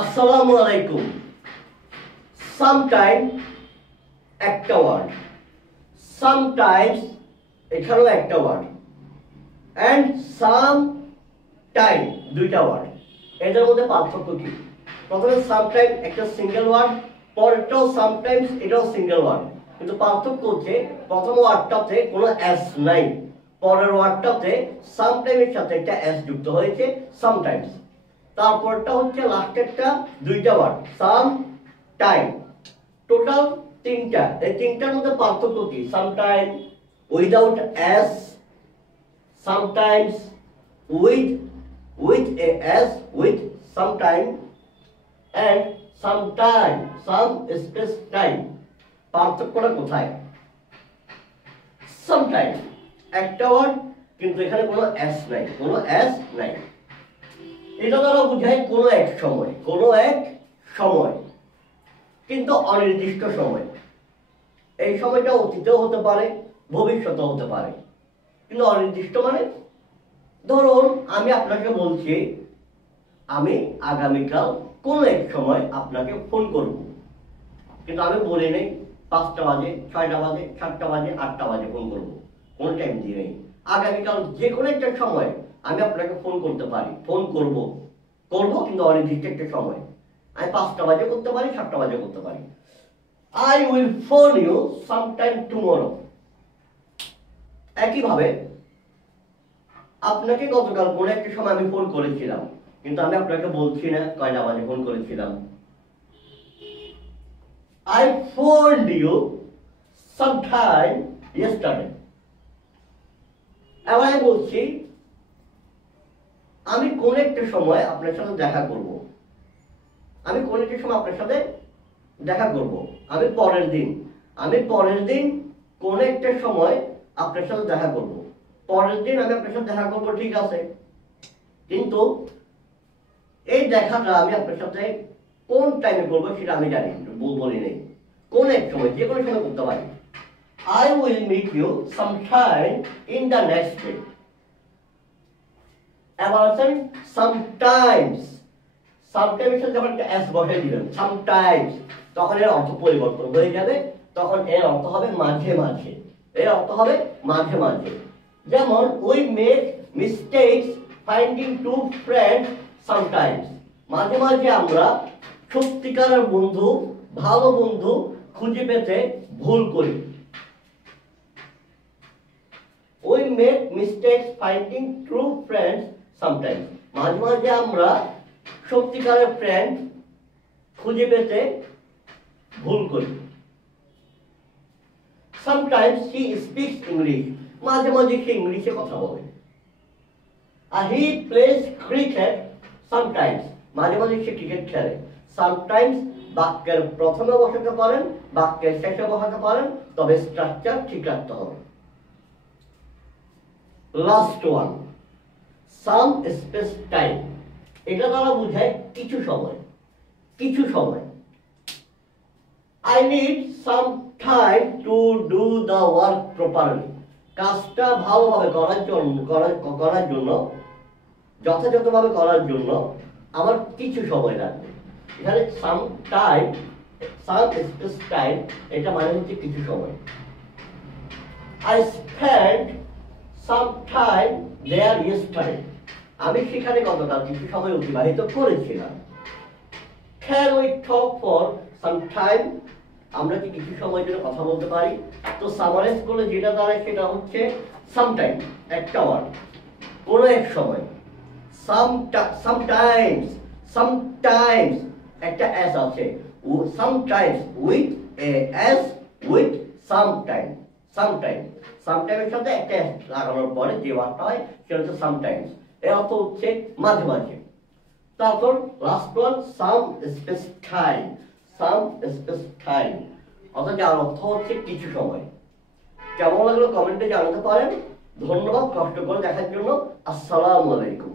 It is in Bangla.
আসসালামু আলাইকুম। সামটাইম একটা ওয়ার্ড, সামটাইমস এখানেও একটা ওয়ার্ড, অ্যান্ড সাম টাইম দুইটা ওয়ার্ড। এদের মধ্যে পার্থক্য কি? প্রথমে সামটাইম একটা সিঙ্গেল ওয়ার্ড, পরেরটাও সামটাইমস এটাও সিঙ্গেল ওয়ার্ড, কিন্তু পার্থক্য হচ্ছে প্রথম ওয়ার্ডটাতে কোনো এস নাই, পরের ওয়ার্ডটাতে সামটাইমের সাথে একটা এস যুক্ত হয়েছে সামটাইমস। তারপরটা হচ্ছে লাস্টেরটা দুইটা ওয়ার্ড সাম টাইম, টোটাল তিনটা। এই তিনটার মধ্যে পার্থক্য কি? Sometime without S, sometimes with a s, with sometime, and sometime, some space time। পার্থক্যটা কোথায়? সামটাইম একটা ওয়ার্ড, কিন্তু এখানে কোনো এস নাই, কোনো এস নাই। এটা দ্বারা বোঝায় কোনো এক সময়, কোনো এক সময়, কিন্তু অনির্দিষ্ট সময়। এই সময়টা অতীতেও হতে পারে, ভবিষ্যতেও হতে পারে, কিন্তু অনির্দিষ্ট মানে ধরুন আমি আপনাকে বলছি আমি আগামীকাল কোন এক সময় আপনাকে ফোন করব, কিন্তু আমি বলি নেই 5টা বাজে, 6টা বাজে, 7টা বাজে, 8টা বাজে ফোন করব, কোন টাইম দিয়ে নেই। আগামীকাল যে কোনো একটা সময় আমি আপনাকে ফোন করতে পারি, ফোন করব কিন্তু অনির্দিষ্ট একটা সময়। আমি 5টা বাজে করতে পারি, 7টা বাজে করতে পারি। I will phone you sometime tomorrow। একইভাবে আপনাকে গতকাল কোন একটা সময় আমি ফোন করেছিলাম, কিন্তু আমি আপনাকে বলছি না কয়টা বাজে ফোন করেছিলাম। I phoned you sometime yesterday। এবার আমি বলছি আমি কোন একটা সময় আপনার সাথে দেখা করব, আমি কোন একটা সময় আপনার সাথে দেখা করব, আমি পরের দিন কোন একটা সময় আপনার সাথে দেখা করব, পরের দিন আমি আপনার সাথে দেখা করবো, ঠিক আছে, কিন্তু এই দেখাটা আমি আপনার সাথে কোন টাইমে করবো সেটা আমি জানি, বলি নেই। কোন এক সময়, যে কোনো সময় করতে পারি। I will meet you sometime in the next week। এবার আছেন sometimes, sometimes সাথে যখন একটা s বসে দিবেন sometimes, তখন এর অর্থ পরিবর্তন হয়ে যাবে, তখন এর অর্থ হবে মাঝে মাঝে, এর অর্থ হবে মাঝে মাঝে। যেমন we make mistakes finding two friends sometimes। মাঝে মাঝে আমরা সত্যিকারের বন্ধু, ভালো বন্ধু খুঁজে পেতে ভুল করি। we make mistakes finding true friends sometimes। মাঝে মাঝে আমরা সত্যিকারের ফ্রেন্ড খুঁজে পেতে ভুল করি। sometimes he speaks English। মাঝে মাঝে সে ইংলিশে কথা বলে। he plays cricket sometimes। মাঝে মাঝে সে ক্রিকেট খেলে। sometimes বাক্যের প্রথমে বসাতে পারেন, বাক্যের শেষে বসাতে পারেন, তবে স্ট্রাকচার ঠিক রাখতে হবে। Last one some space time. এটা দ্বারা বোঝায় কিছু সময়, কিছু সময়। I need some time to do the work properly। কাজটা ভালোভাবে করার জন্য যথাযথভাবে করার জন্য আমার কিছু সময় লাগবে। এখানে সাম টাইম, সাম স্পেস টাইম, এটা মানে হচ্ছে কিছু সময়। I spent some time there yesterday। আমি সেখানে গতকাল কিছু সময় অতিবাহিত করেছিলাম। Can we talk for some time? আমরা কি কিছু সময়ের জন্য কথা বলতে পারি? তো সামারাইজ করলে যেটা দাঁড়ায় সেটা হচ্ছে সামটাইম একটা ওয়ার্ড, কোনো এক সময়। sometimes একটা s আছে, sometimes with a s, with sometime এর সাথে একটা s লাগানোর পরে যে ওয়ার্ডটা হয় সেটা হচ্ছে সামটাইমস। এর অর্থ হচ্ছে মাঝে মাঝে। তারপর last one some space time, অর্থাৎ যার অর্থ হচ্ছে কিছু সময়। কেমন লাগলো কমেন্টে জানাতে পারেন। ধন্যবাদ কষ্ট করে দেখার জন্য। আসসালামু আলাইকুম।